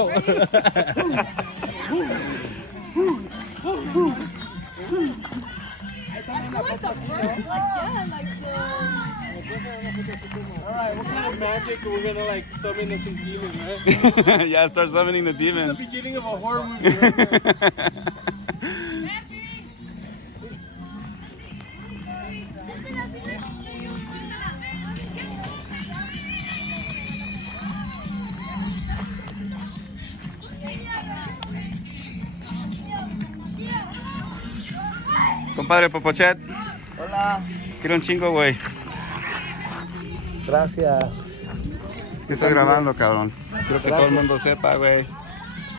Alright, what kind of magic we're gonna like summon some demon, right? Yeah, start summoning the demon. It's the beginning of a horror movie right there. Compadre Popochet, Hola. quiero un chingo, güey. Gracias. Es que estoy grabando, cabrón. Quiero que todo el mundo sepa, güey.